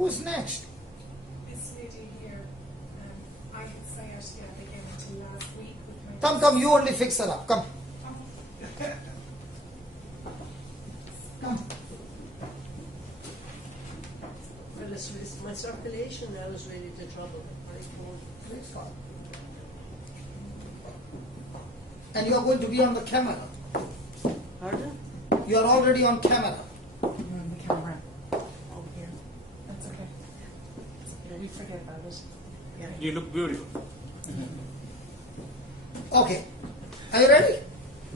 Who's next? This lady here, I had sciatica again until last week with my... Come, you only fix her up. Come. Come. Well, my circulation now is really the trouble. Praise God. And you are going to be on the camera. Pardon? You are already on camera. You're on the camera. Over here. That's okay. We forget about it. Yeah. You look beautiful. Okay. Are you ready?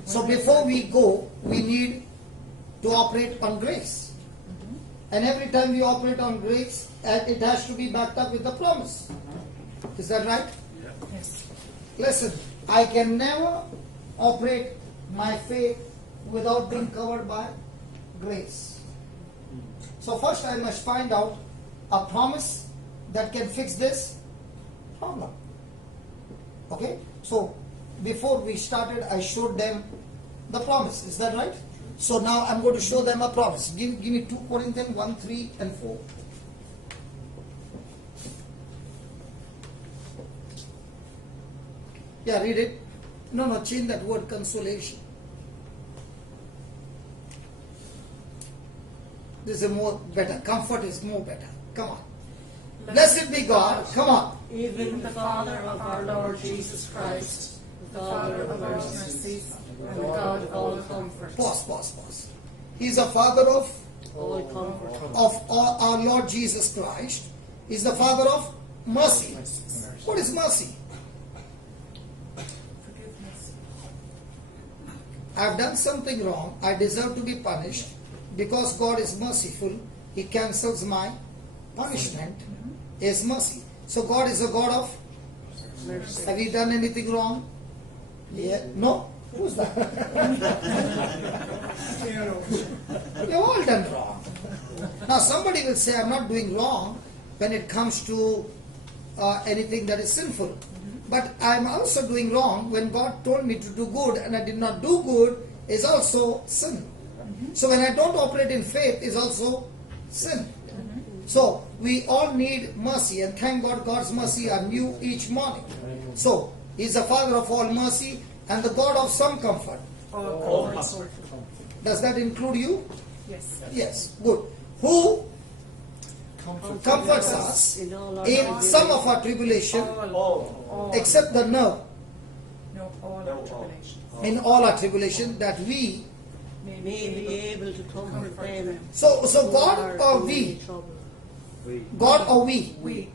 So before we go, we need to operate on grace. And every time we operate on grace, it has to be backed up with the promise. Is that right? Yeah. Yes. Listen, I can never operate my faith without being covered by grace. So first I must find out a promise that can fix this problem. Okay? So before we started, I showed them the promise. Is that right? So now I'm going to show them a promise. Give me 2 Corinthians 1, 3 and 4. Yeah, read it. No, change that word consolation. This is more better. Comfort is more better. Come on. Blessed be God. Come on. Even the Father of our Lord Jesus Christ, the Father of our mercies, and the God of all comfort. Pause. He's the Father of All comfort. our Lord Jesus Christ. He's the Father of mercy. What is mercy? Forgiveness. I've done something wrong. I deserve to be punished. Because God is merciful, He cancels my punishment. His mercy. So God is a God of Mercy. Have you done anything wrong? Yeah. No? Who's that? We've all done wrong. Now somebody will say, I'm not doing wrong when it comes to anything that is sinful. But I'm also doing wrong when God told me to do good and I did not do good is also sin. So when I don't operate in faith is also sin. So we all need mercy, and thank God God's mercy are new each morning. So He's the Father of all mercy and the God of some comfort. All comfort. Does that include you? Yes. Yes, good. Who comforts us in all our in some of our tribulation, All. except the nerve, No, all our tribulation. in all our tribulation, that we. may be able to comfort them. So who God are or in we? trouble. God or we? We.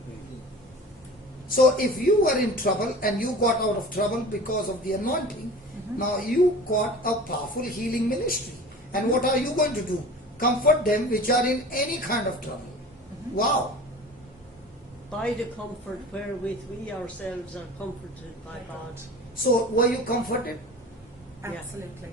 So if you were in trouble and you got out of trouble because of the anointing, now you got a powerful healing ministry. And what are you going to do? Comfort them which are in any kind of trouble. Wow. By the comfort wherewith we ourselves are comforted by God. So were you comforted? Absolutely.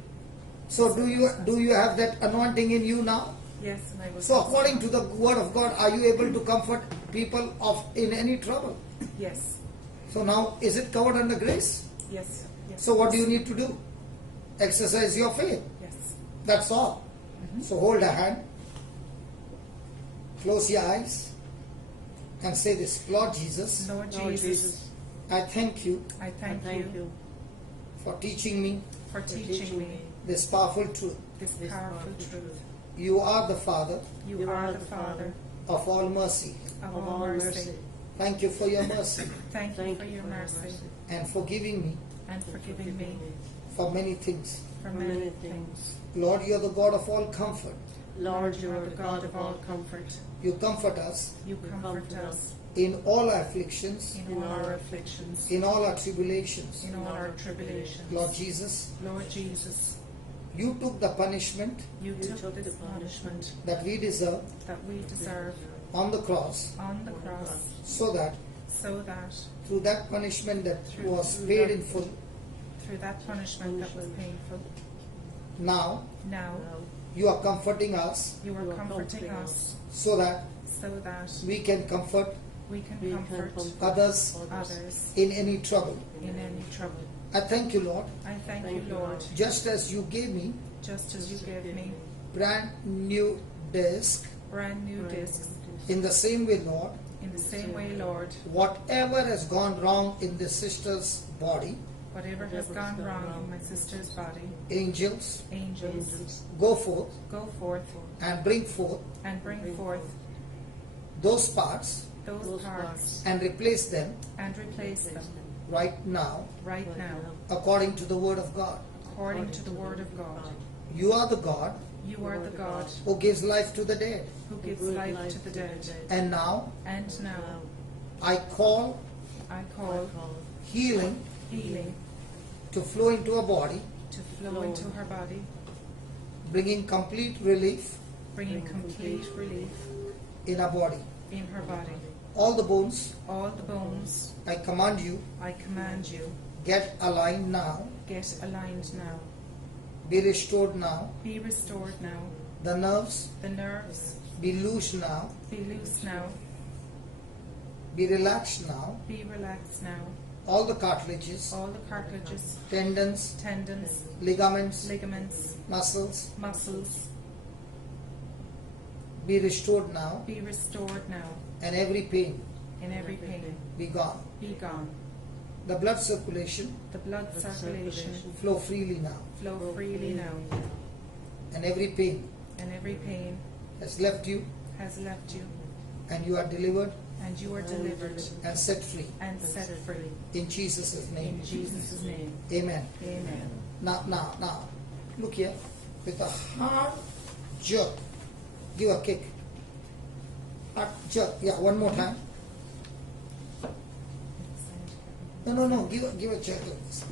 So do you have that anointing in you now? Yes, and I was... So according to the word of God, are you able to comfort people in any trouble? Yes. So now, is it covered under grace? Yes. Yes. So what do you need to do? Exercise your faith. Yes. That's all. So hold a hand, close your eyes, and say this: Lord Jesus, Lord Lord Jesus, Jesus, I thank you I thank you for teaching me for teaching me this powerful truth. this powerful truth. You are the Father You are the Father of all mercy. of of all mercy. Thank you for your mercy Thank you for your mercy and forgiving me and forgiving me for many things. for many things. Lord, you are the God of all comfort. Lord, you are the God of all comfort. You comfort us You comfort us in all our afflictions, in all our afflictions, in all our tribulations. in all our tribulations. Lord Jesus, Lord Jesus, you took the punishment you You took took this the punishment that we deserve that we deserve on the cross, on the cross so that so that through that punishment that was paid in full, through that punishment that was painful, now now you are comforting us you are comforting us so that so that we can comfort we can We can comfort comfort others others in any trouble. in any trouble. I thank you, Lord, I thank you, Thank you, Lord, Lord. just as you gave me just as you gave me brand new disc brand new discs In the same way, Lord, In the same way, Lord, whatever has gone wrong in this sister's body, whatever has gone wrong in my sister's body, angels, angels, go forth go forth and bring forth and bring forth those parts those parts and replace them and replace them right now right now, according to the word of God. according to the word of God. You are the God You are the God who gives life to the dead. who gives life to the dead. And now And now I call I call healing healing to flow into her body, to flow into her body, bringing complete relief bringing complete relief in her body. in her body. All the bones, All the bones, I command you, I command you, get aligned now, get aligned now. be restored now. Be restored now. The nerves, The nerves, be loose now, be loose now. be relaxed now. Be relaxed now. All the cartilages, All the cartilages, tendons, tendons, ligaments, ligaments, muscles, muscles, be restored now, be restored now. and every pain In every pain, be gone. be gone. The blood circulation The blood circulation flow freely now, flow freely now. and every pain And every pain has left you, has left you, and you are delivered and you are delivered and set free. and set free. In Jesus' name. In Jesus' name. Amen. Amen. Now, look here. With a hard jerk, give a kick. Hard jerk. Yeah, one more time. No. Give a jerk like this.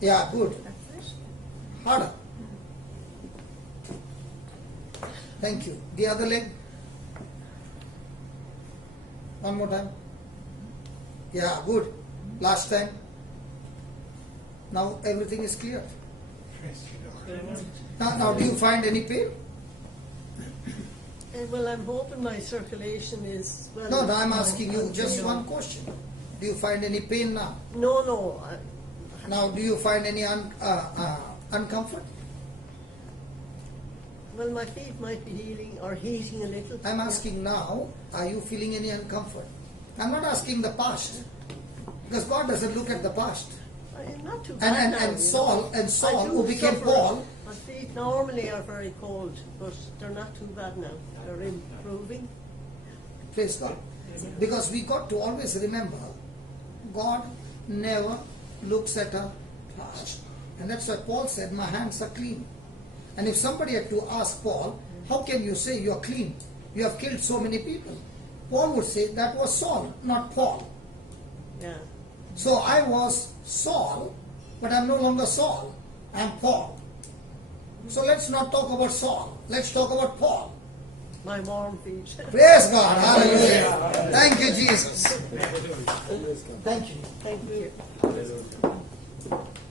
Yeah, good. That's it. Harder. Thank you. The other leg. One more time. Yeah, good. Last time. Now everything is clear. Now, do you find any pain? Well, I'm hoping my circulation is well. No, I'm asking you just one question. Do you find any pain now? No. Now, do you find any uncomfort? Well, my feet might be healing or heating a little. I'm asking now, are you feeling any uncomfort? I'm not asking the past, because God doesn't look at the past. Not too bad now, And Saul, I do who became suffer. Paul, My feet normally are very cold, but they're not too bad now. They're improving. praise God. Because we got to always remember, God never looks at a past. And that's why Paul said, my hands are clean. And if somebody had to ask Paul, how can you say you are clean? You have killed so many people. Paul would say, that was Saul, not Paul. Yeah. So I was Saul, but I'm no longer Saul. I'm Paul. So let's not talk about Saul. Let's talk about Paul. My warm feet. Praise God. Hallelujah. Thank you, Jesus. Thank you. Thank you.